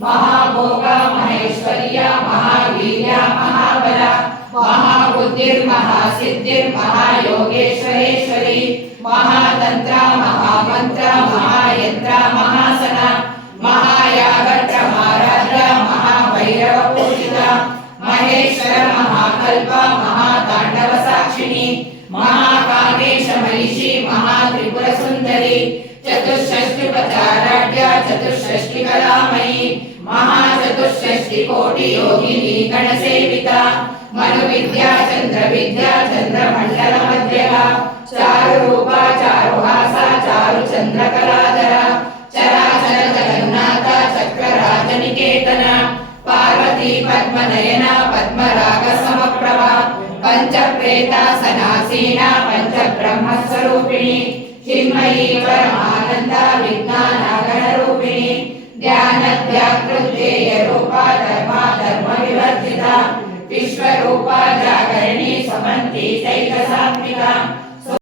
महाभोगा महेश्वर्या महावीर्या महाबला महाबुद्धिर्महासिद्धिर्महायोगेश्वरेश्वरी महातंत्रा महामंत्रा महायंत्रा महासना महायागत्रमाराध्या महाभैरवपूजिता महेश्वर महाकल्पा महातांडव साक्षिणी महाकामेश महिषी महात्रिपुरसुंदरी चतुष्षष्टिपचाराढ्या चतुष्षष्टिकलामयी महाचतुष्षष्टिकोटि योगिनी गणसेविता मनुविद्या चंद्रविद्या चंद्रमण्डलमध्यगा चारुरूपा चारुहासा चारुचन्द्रकलाधरा चराचर जगन्नाथ चक्रराजनिकेतना पार्वती पद्मनयना पद्मरागसमप्रभा पंचप्रेतासनासीना पंचब्रह्मस्वरूपिणी चिन्मयी परमानंदा विज्ञानागणरूपिणी ध्यानध्याकृत्येय रूपा धर्मा धर्म विवर्जिता विश्वरूपा जागरणी